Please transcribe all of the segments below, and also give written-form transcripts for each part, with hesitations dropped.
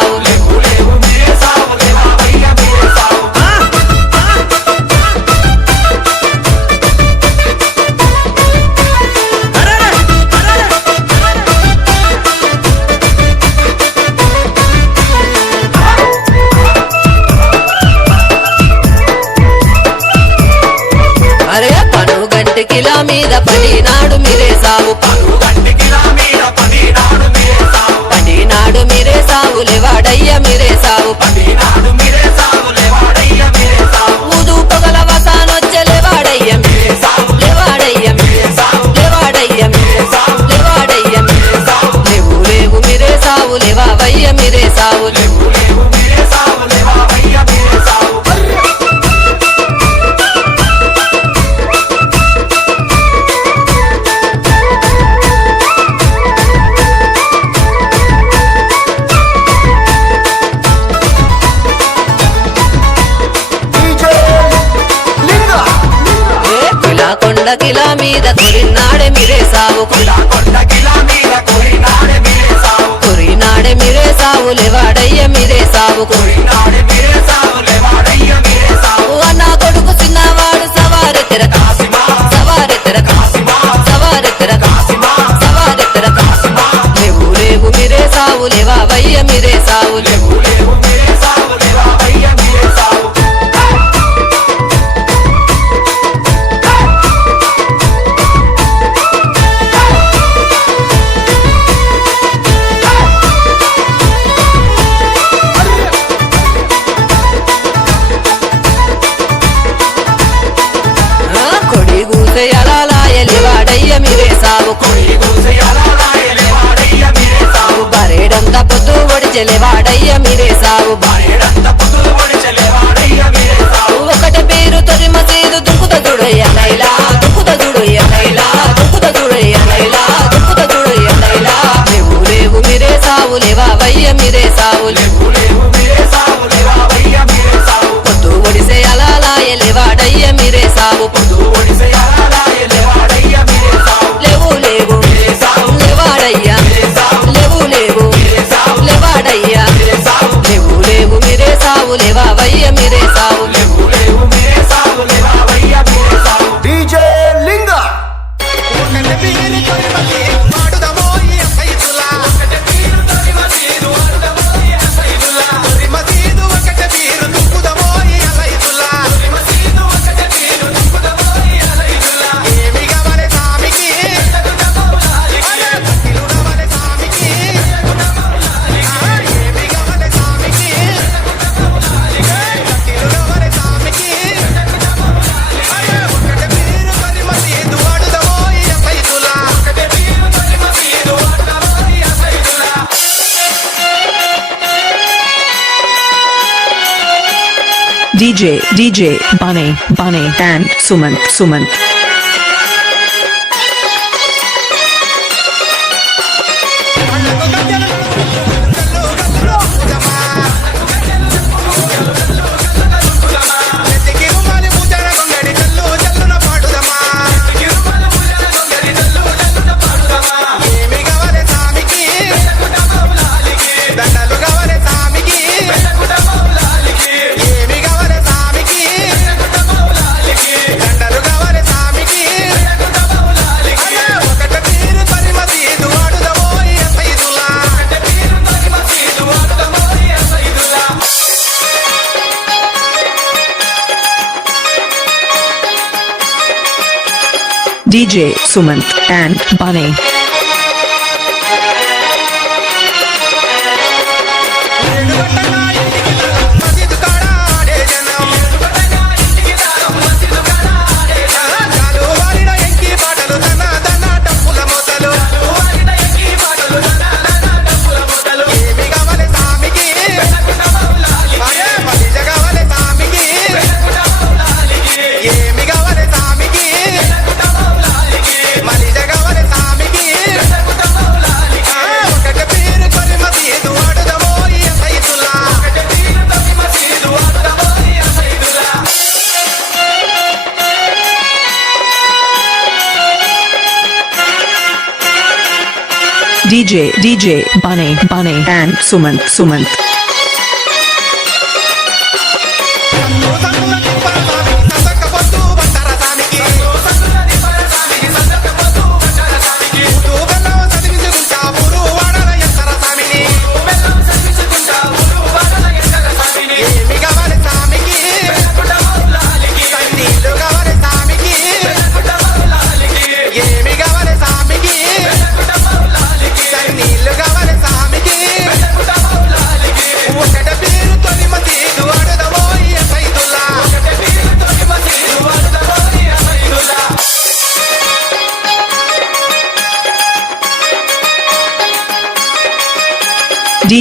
సావు అరే పనుగంటికిలా మీద పడినాడు మీరే సావు పడినాడు మీరే సావు లేవాడయ్య మీరే సావు ఊదు పొగల వసానొచ్చే లేవాడయ్య మీరే సావు లేవాడయ్య మీరే సావు లేవాడయ్య మీరే సావు లేవాడయ్య మీరే సావు లేవు లేవు మీరే సావు లేవావయ్య మీరే సావు లేవు లేవు మీరే సావు లేవావయ్య మీరే సావు కొండకిలా మీద కొరినాడే మీరే సావు కొరినాడే మీరే సావు లేవాడయ్య మీరే సావు అన్న కొడుకు చిన్నవాడు సవారి తిరగ సవారి తిరగ సవారి తిరగ సవారి తిరగ లేవు లేవు మీరే సావు లేవావయ్య మీరే సావు లేవు లేవు మీరే సావు లేవావయ్య మీరే సావు లేవాడయ్య మీరే సావు బరేడంత పొద్దు ఒడిచె లేవాడయ్య మీరే సావు ఒకటి పేరు తొలి మసీదు దుక్కుత చూడయ్య లైలా దుక్కుత చూడయ్య లైలా దుక్కుత చూడయ్య లైలా దుక్కుత చూడయ్య లైలా లేవు లేవు మీరే సావు లేవావయ్య మీరే సావు లేవు లేవు మీరే సావు లేవావయ్య మీరే సావు పొద్దు ఒడిసే అలా లాయ లేవాడయ్య మీరే సావు పొద్దు ఒడిసే అలా లాయ లేవాడయ్య మీరే సావు లేవు లేవు మీరే సావు లేవాడయ్య మీరే సావు లేవు లేవు మీరే సావు లేవాడయ్య మీరే సావు లేవు లేవు మీరే సావు లేవావయ్య మీరే సావు లేవు లేవు మీరే సావు లేవావయ్య మీరే సావు DJ Linga DJ Bunny and Sumant. DJ Sumant and Bunny. DJ Bunny and Sumant.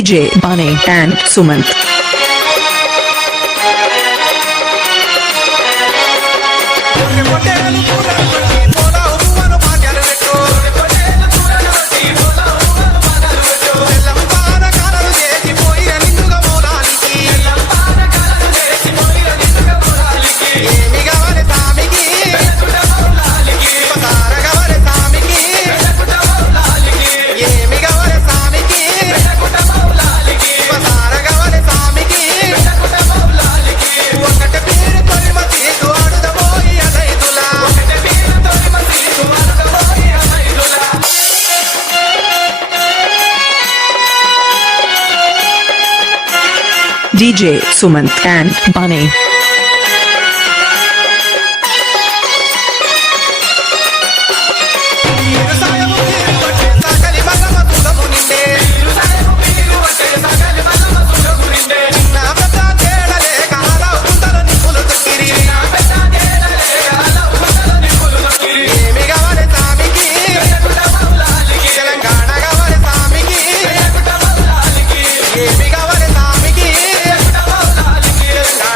DJ Bunny and Sumant. DJ Sumant and Bunny.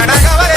Gana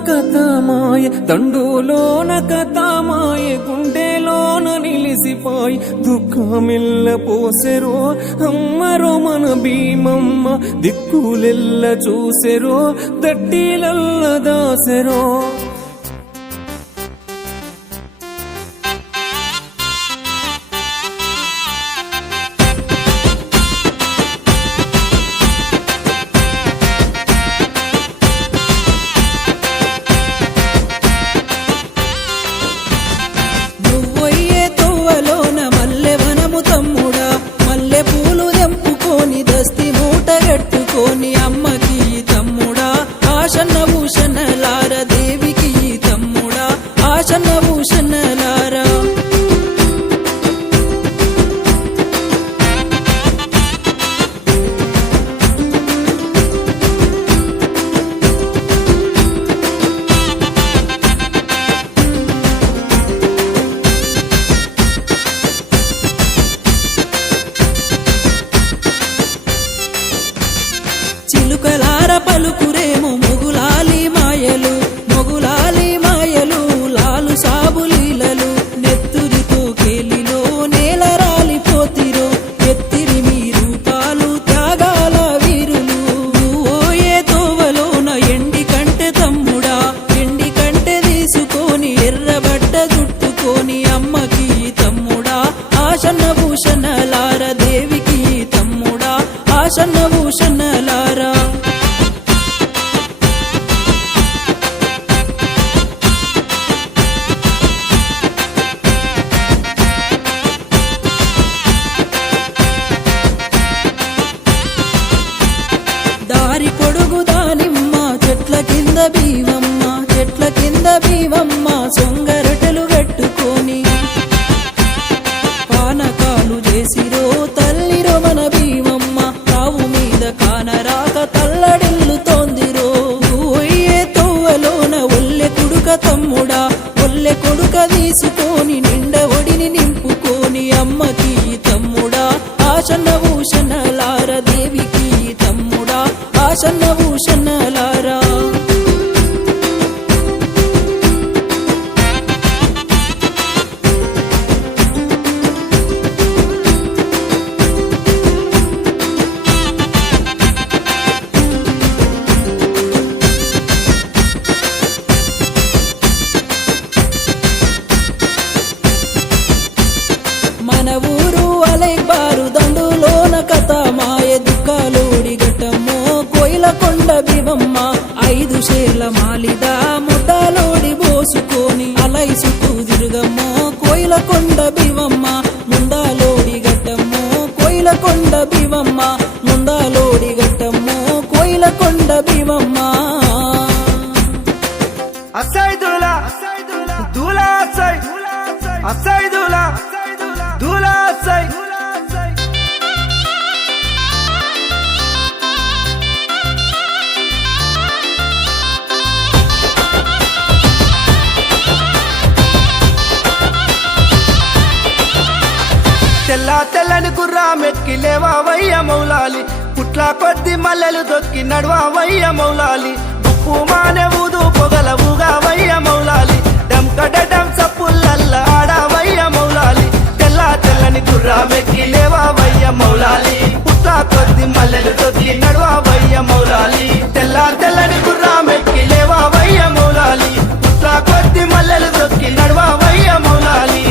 కథమాయ తండులోన కథమాయ గుండెలోన నిలిసిపోయి దుఃఖమిల్ల పోసెరో అమ్మరో మన భీమమ్మ దిక్కులెల్ల చూసెరో దట్టిలల్ల దాసెరో నువ్వొయ్యే తోవలోన మల్లె వనము తమ్ముడా మల్లె పూలు దెంపుకొని దస్తి మూట గట్టుకొని అమ్మకి తమ్ముడా ఆశన్న భూషణలార దేవికి తమ్ముడా ఆశన్న భూషణలారా చిలుకలార పలుకురేమో మొగులాలి మాయలు మొగులాలి మాయలు లాలు సాబులీలలు నెత్తురితో కేలిలో నేల రాలిపోతిరో ఎత్తిరి మీ రూపాలు త్యాగాల వీరులు ఓయే తోవలోన ఎండి కంటె తమ్ముడా ఎండి కంటె తీసుకొని ఎర్రబడ్డ జుట్టుకొని అమ్మకి తమ్ముడా ఆశన్న భూషణలార దేవికి తమ్ముడా ఆశన్న భూషణలారా దారి పొడుగు దానిమ్మ చెట్ల కింద భీమమ్మ చెట్ల కింద భీమమ్మ సొంగరటలు గట్టుకొని పానకాలు చేసిరో తల్లిరో మన భీమమ్మ తావు మీద కానరాక తల్లడిల్లుతోందిరో ఓయ్యే తోవలోన ఒల్లె కుడుక తమ్ముడా ఒల్లె కొడుక తీసుకొని నిండ ఒడిని నింపుకొని అమ్మకి తమ్ముడా ఆశన్న భూషణలార దేవికి తమ్ముడా ఆశన్న భూషణలారా మన ఊరు అలైబారు దండులోన కథ మాయ దుఃఖాలోడి ఘట్టమ్మో కోయిల కొండ బివమ్మ 5 షేర్ల మాలిద ముద్దాలోడి బోసుకొని అలై చుట్టూ తిరుగమ్మో కోయిల కొండ బివమ్మ ముందాలోడి ఘట్టమ్మో కోయిల కొండ బివమ్మ ముందాలోడి ఘట్టమ్మో కోయిల కొండ బివమ్మ అసైదులా దూలా అసై అసైదులా దూలా అసై తెల్ల తెల్లని గుర్రా మెక్కి లేవా వయ్య మౌలాలి పుట్ల కొద్ది మల్లెలు దొక్కి నడువా వయ్య మౌలాలి ఉప్పు మానే ఊదు పొగలవుగా వయ్య మౌలాలి డంకడడం సప్పులల్ల ఆడా వయ్య మౌలాలి తెల్ల తెల్లని గుర్రా మెక్కి లేవా వయ్య మౌలాలి పుట్ల కొద్ది మల్లెలు దొక్కి నడువా వయ్య మౌలాలి తెల్ల తెల్లని గుర్రా మెక్కి లేవా వయ్య మౌలాలి పుట్ల కొద్ది మల్లెలు దొక్కి నడువా వయ్య మౌలాలి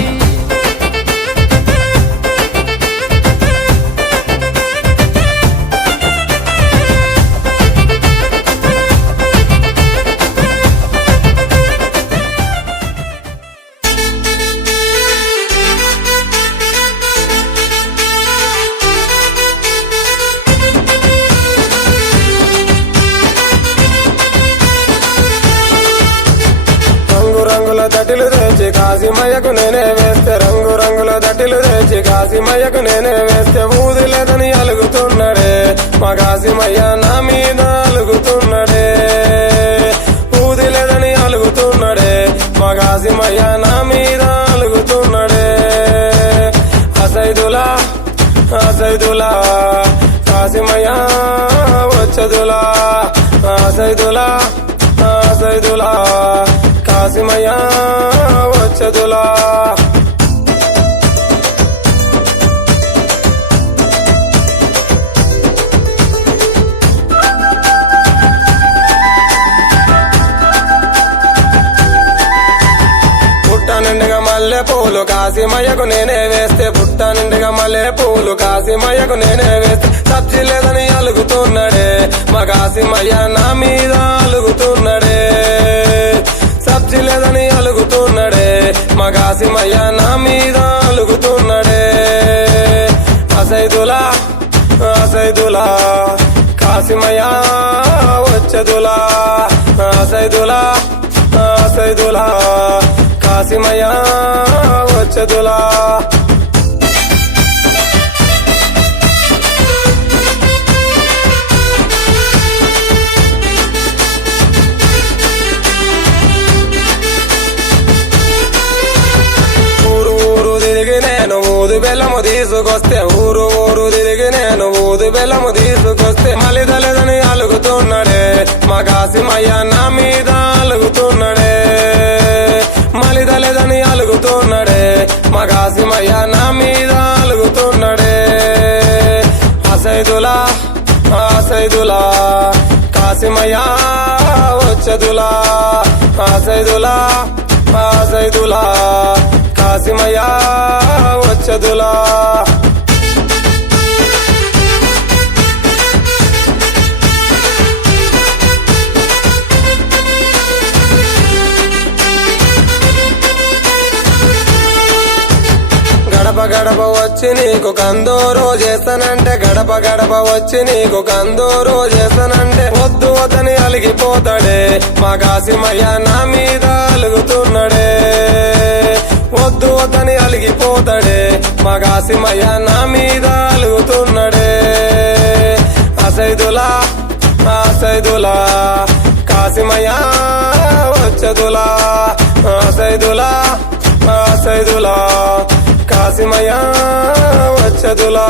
దటిలు తెచ్చి కాశీమయ్యకు నేనే వేస్తే రంగు రంగుల దటిలు తెచ్చి కాశీమయ్యకు నేనే వేస్తే ఊది లేదని అలుగుతున్నాడే మా కాశీమయ్య నా మీద అలుగుతున్నాడే ఊది లేదని అలుగుతున్నాడే మా కాశీమయ్య నా మీద అలుగుతున్నాడే అసైదులా అసైదులా కాశీమయ్య వచ్చదులా అసైదులా అసైదులా కాసిమయ్య వచ్చదులా పుట్ట నిండుగా మల్లె పూలు కాసిమయ్యకు నేనే వేస్తే పుట్ట నిండుగా మల్లె పూలు కాసిమయ్యకు నేనే వేస్తే సబ్జీ లేదని అలుగుతున్నాడే మా కాసిమయ్య నా మీద అలుగుతున్నాడే సబ్జీ లేదని అలుగుతున్నాడే మా కాసిమయ్య నా మీద అలుగుతున్నాడే అసైదులా అసైదులా కాసిమయ్య వచ్చదులా అసైదులా అసైదులా కాసిమయ్య వచ్చదులా ఊరు ఊరు తిరిగి నేను ఊదు బెల్లము తీసుకొస్తే ఊరు ఊరు తిరిగి నేను ఊదు బెల్లము తీసుకొస్తే మలిదలేదని అలుగుతున్నాడే మా కాసిమయ్య నా మీద అలుగుతున్నాడే మలిదలేదని అలుగుతున్నాడే మా కాసిమయ్య నా మీద అలుగుతున్నాడే అసైదులా అసైదులా కాసిమయ్య వచ్చదులా అసైదులా అసైదులా కాసిమయ్య వచ్చదులా గడప గడప వచ్చి నీకు కందూరు చేస్తానంటే గడప గడప వచ్చి నీకు కందూరు చేస్తానంటే వద్దు వద్దని అలిగిపోతాడే మా కాసిమయ్య నా మీద అలుగుతున్నాడే వద్దు వద్దని అలిగిపోతాడే మా కాసిమయ్య నా మీద అలుగుతున్నాడే అసైదులా అసైదులా కాసిమయ్య వచ్చదులా అసైదులా అసైదులా కాసిమయ్య వచ్చదులా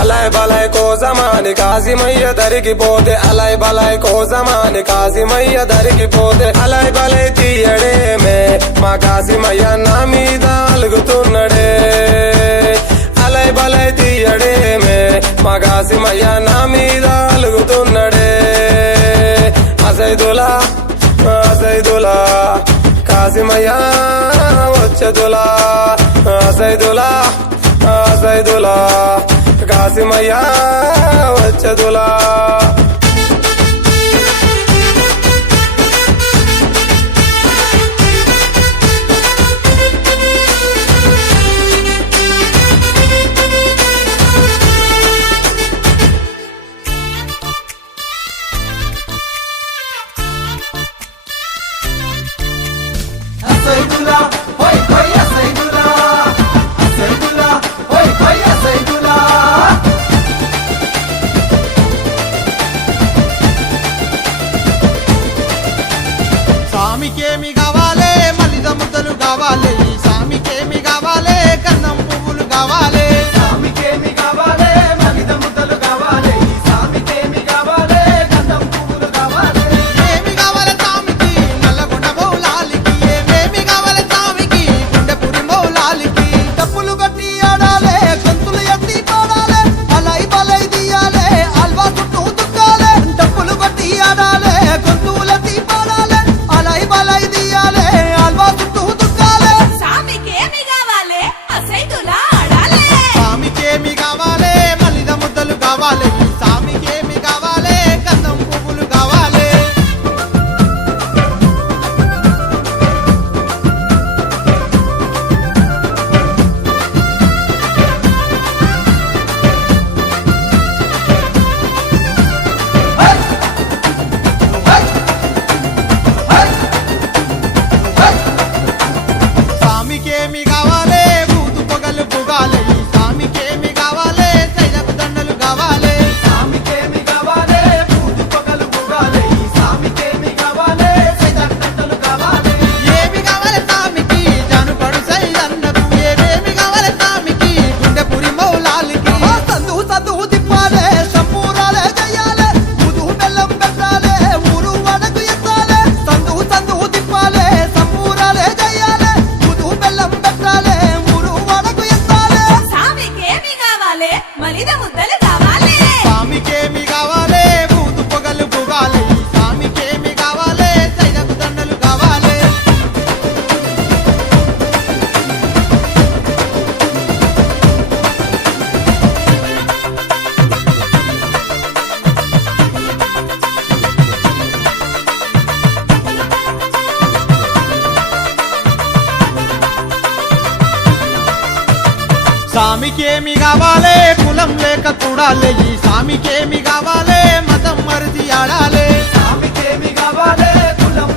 అలై బలై కోసమాని కాసిమయ్య దరికిపోతే అలై బలై కోసమాని కాసిమయ్య దరికిపోతే అలై బలై తీయడేమే మా కాసిమయ్య నా మీద అలుగుతున్నాడే అలై బలై తీయడేమే మా కాసిమయ్య నా మీద అలుగుతున్నాడే అసైదులా అసైదులా కాసిమయ్య వచ్చదులా అసైదులా అసైదులా కాసిమయ్య వచ్చదులా అసైదులా హోయ్ హోయ్ అసైదులా అసైదులా హోయ్ హోయ్ అసైదులా సామికేమి కావాలే కులం లేక చూడాలే ఈ సామికేమి కావాలే మతం మరిది ఆడాలే సామికేమి కావాలే కులం